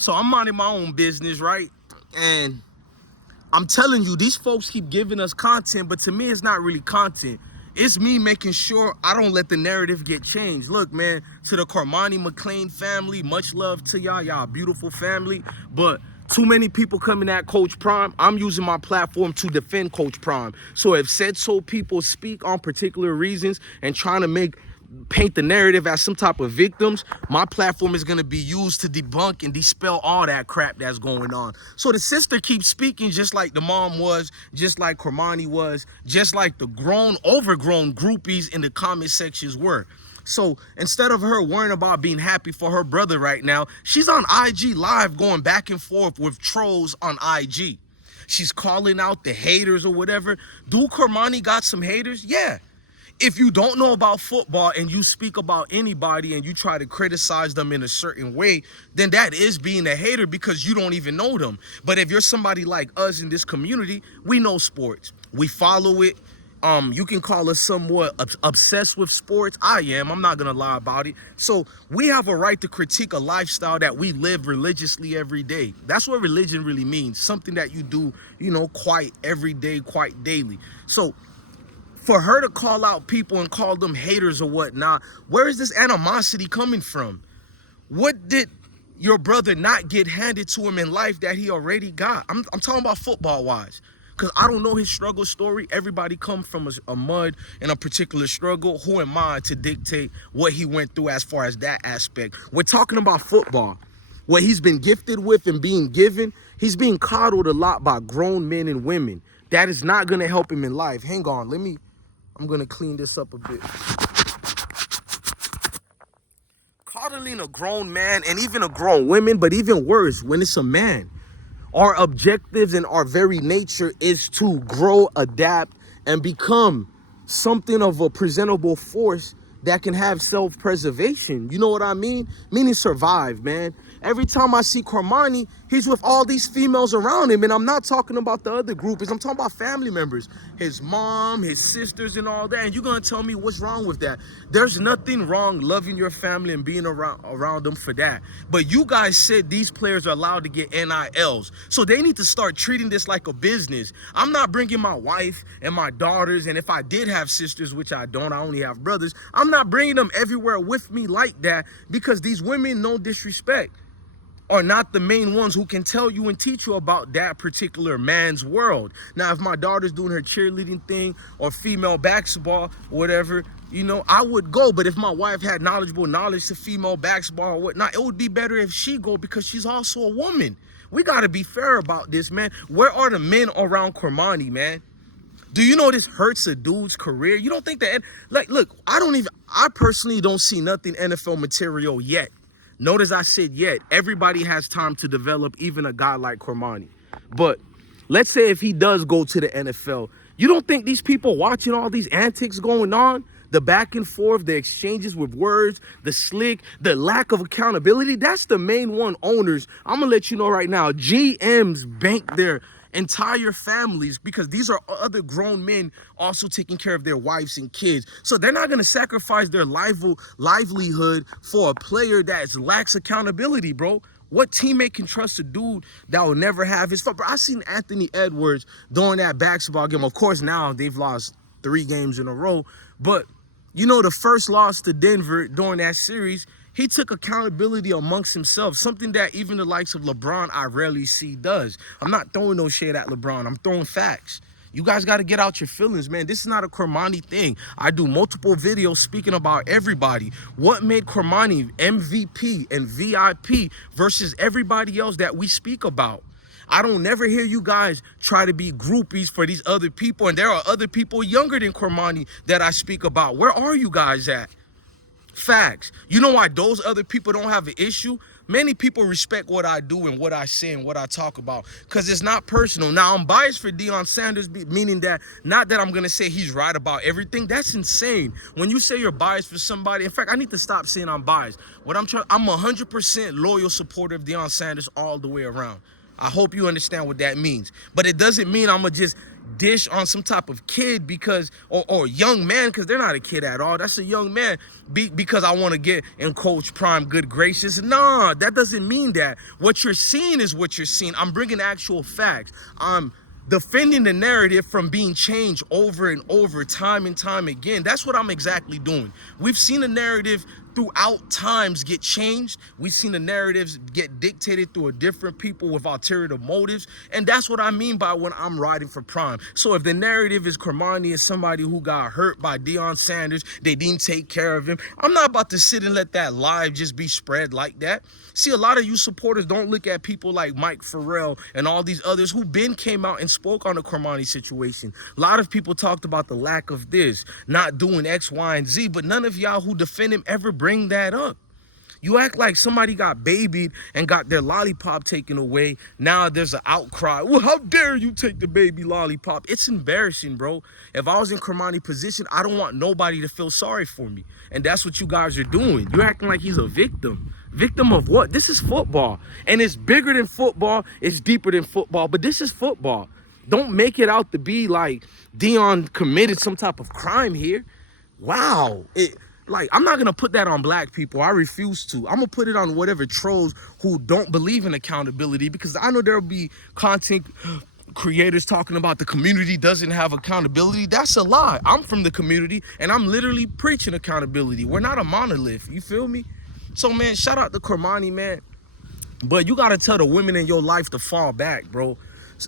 So I'm minding my own business, right? And I'm telling you, these folks keep giving us content, but to me, it's not really content. It's me making sure I don't let the narrative get changed. Look, man, to the Cormani McClain family, much love to y'all. Y'all a beautiful family. But too many people coming at Coach Prime. I'm using my platform to defend Coach Prime. So if said so people speak on particular reasons and trying to paint the narrative as some type of victims, my platform is going to be used to debunk and dispel all that crap that's going on. So the sister keeps speaking just like the mom was, just like Cormani was, just like the overgrown groupies in the comment sections were. So instead of her worrying about being happy for her brother right now, she's on IG Live going back and forth with trolls on IG. She's calling out the haters or whatever. Do Cormani got some haters? Yeah. If you don't know about football and you speak about anybody and you try to criticize them in a certain way, then that is being a hater because you don't even know them. But if you're somebody like us in this community, we know sports. We follow it. You can call us somewhat obsessed with sports. I am. I'm not going to lie about it. So we have a right to critique a lifestyle that we live religiously every day. That's what religion really means. Something that you do, quite every day, quite daily. So for her to call out people and call them haters or whatnot, where is this animosity coming from? What did your brother not get handed to him in life that he already got? I'm talking about football-wise, because I don't know his struggle story. Everybody comes from a mud and a particular struggle. Who am I to dictate what he went through as far as that aspect? We're talking about football. What he's been gifted with and being given, he's being coddled a lot by grown men and women. That is not going to help him in life. Hang on, I'm going to clean this up a bit. Coddling a grown man and even a grown woman, but even worse, when it's a man. Our objectives and our very nature is to grow, adapt, and become something of a presentable force that can have self-preservation. You know what I mean? Meaning survive, man. Every time I see Cormani, he's with all these females around him. And I'm not talking about the other groupies. I'm talking about family members. His mom, his sisters, and all that. And you're going to tell me what's wrong with that. There's nothing wrong loving your family and being around them for that. But you guys said these players are allowed to get NILs. So they need to start treating this like a business. I'm not bringing my wife and my daughters. And if I did have sisters, which I don't, I only have brothers. I'm not bringing them everywhere with me like that because these women, no disrespect, are not the main ones who can tell you and teach you about that particular man's world. Now, if my daughter's doing her cheerleading thing or female basketball, whatever, I would go. But if my wife had knowledge to female basketball or whatnot, it would be better if she go because she's also a woman. We got to be fair about this, man. Where are the men around Cormani, man? Do you know this hurts a dude's career? You don't think that, look, I personally don't see nothing NFL material yet. Notice I said yet. Everybody has time to develop, even a guy like Cormani. But let's say if he does go to the NFL, you don't think these people watching all these antics going on, the back and forth, the exchanges with words, the slick, the lack of accountability, that's the main one owners. I'm going to let you know right now, GMs bank their entire families because these are other grown men also taking care of their wives and kids. So they're not going to sacrifice their livelihood for a player that lacks accountability, bro. What teammate can trust a dude that will never have his fun? Bro, I seen Anthony Edwards during that basketball game. Of course, now they've lost 3 games in a row. But, the first loss to Denver during that series, he took accountability amongst himself, something that even the likes of LeBron I rarely see does. I'm not throwing no shade at LeBron. I'm throwing facts. You guys got to get out your feelings, man. This is not a Cormani thing. I do multiple videos speaking about everybody. What made Cormani MVP and VIP versus everybody else that we speak about? I don't never hear you guys try to be groupies for these other people. And there are other people younger than Cormani that I speak about. Where are you guys at? Facts. You know why those other people don't have an issue? Many people respect what I do and what I say and what I talk about because it's not personal. Now, I'm biased for Deion Sanders, meaning that not that I'm going to say he's right about everything. That's insane. When you say you're biased for somebody, in fact, I need to stop saying I'm biased. I'm 100% loyal supporter of Deion Sanders all the way around. I hope you understand what that means. But it doesn't mean I'm gonna just dish on some type of kid because, or young man, because they're not a kid at all. That's a young man because I want to get in Coach Prime good gracious. Nah, that doesn't mean that. What you're seeing is what you're seeing. I'm bringing actual facts. I'm defending the narrative from being changed over and over, time and time again. That's what I'm exactly doing. We've seen the narrative throughout times get changed. We've seen the narratives get dictated through a different people with ulterior motives. And that's what I mean by when I'm riding for Prime. So if the narrative is Cormani is somebody who got hurt by Deion Sanders, they didn't take care of him, I'm not about to sit and let that lie just be spread like that. See, a lot of you supporters don't look at people like Mike Farrell and all these others who came out and spoke on the Cormani situation. A lot of people talked about the lack of this, not doing X, Y, and Z, but none of y'all who defend him ever bring that up. You act like somebody got babied and got their lollipop taken away. Now there's an outcry. Well, how dare you take the baby lollipop? It's embarrassing, bro. If I was in Cormani's position, I don't want nobody to feel sorry for me. And that's what you guys are doing. You're acting like he's a victim. Victim of what? This is football. And it's bigger than football. It's deeper than football. But this is football. Don't make it out to be like Deion committed some type of crime here. Wow. I'm not going to put that on black people. I refuse to. I'm going to put it on whatever trolls who don't believe in accountability, because I know there'll be content creators talking about the community doesn't have accountability. That's a lie. I'm from the community, and I'm literally preaching accountability. We're not a monolith. You feel me? So, man, shout out to Cormani, man. But you got to tell the women in your life to fall back, bro.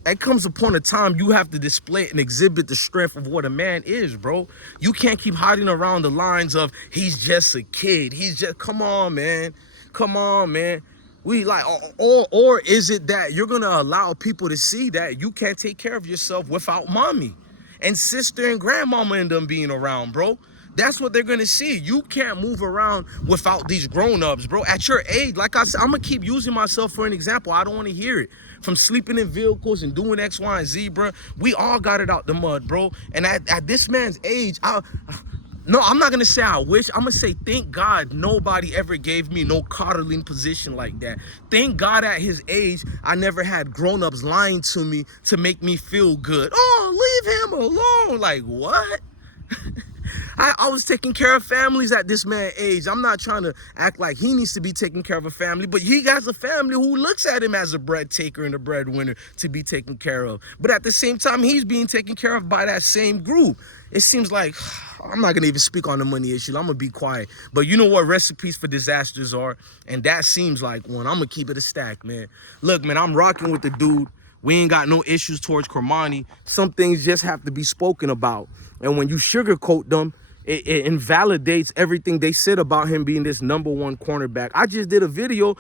It comes upon a time you have to display and exhibit the strength of what a man is, bro. You can't keep hiding around the lines of he's just a kid. Come on, man. Come on, man. Or is it that you're gonna allow people to see that you can't take care of yourself without mommy and sister and grandmama and them being around, bro? That's what they're gonna see. You can't move around without these grown-ups, bro. At your age, like I said, I'm gonna keep using myself for an example. I don't want to hear it. From sleeping in vehicles and doing X, Y, and Z, bro. We all got it out the mud, bro. And at this man's age, no, I'm not gonna say I wish. I'm gonna say thank God nobody ever gave me no coddling position like that. Thank God at his age, I never had grown-ups lying to me to make me feel good. Oh, leave him alone. Like, what? I was taking care of families at this man's age. I'm not trying to act like he needs to be taking care of a family, but he has a family who looks at him as a bread taker and a breadwinner to be taken care of. But at the same time, he's being taken care of by that same group. It seems like, I'm not going to even speak on the money issue. I'm going to be quiet. But you know what recipes for disasters are? And that seems like one. I'm going to keep it a stack, man. Look, man, I'm rocking with the dude. We ain't got no issues towards Cormani. Some things just have to be spoken about. And when you sugarcoat them, it invalidates everything they said about him being this #1 cornerback. I just did a video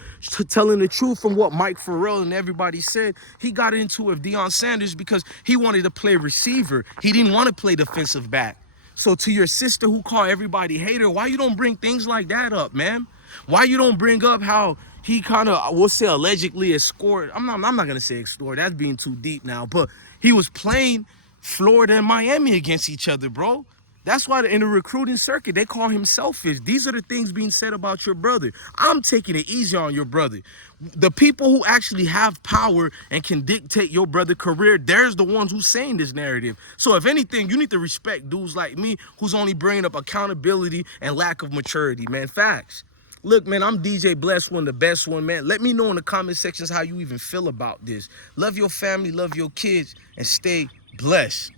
telling the truth from what Mike Farrell and everybody said. He got into it with Deion Sanders because he wanted to play receiver. He didn't want to play defensive back. So to your sister who called everybody hater, why you don't bring things like that up, man? Why you don't bring up how he kind of, we'll say allegedly escorted. I'm not going to say extort. That's being too deep now. But he was playing Florida and Miami against each other, bro. That's why in the recruiting circuit, they call him selfish. These are the things being said about your brother. I'm taking it easy on your brother. The people who actually have power and can dictate your brother's career, there's the ones who's saying this narrative. So if anything, you need to respect dudes like me who's only bringing up accountability and lack of maturity, man. Facts. Look, man, I'm DJ Bless One, the best one, man. Let me know in the comment sections how you even feel about this. Love your family, love your kids, and stay blessed.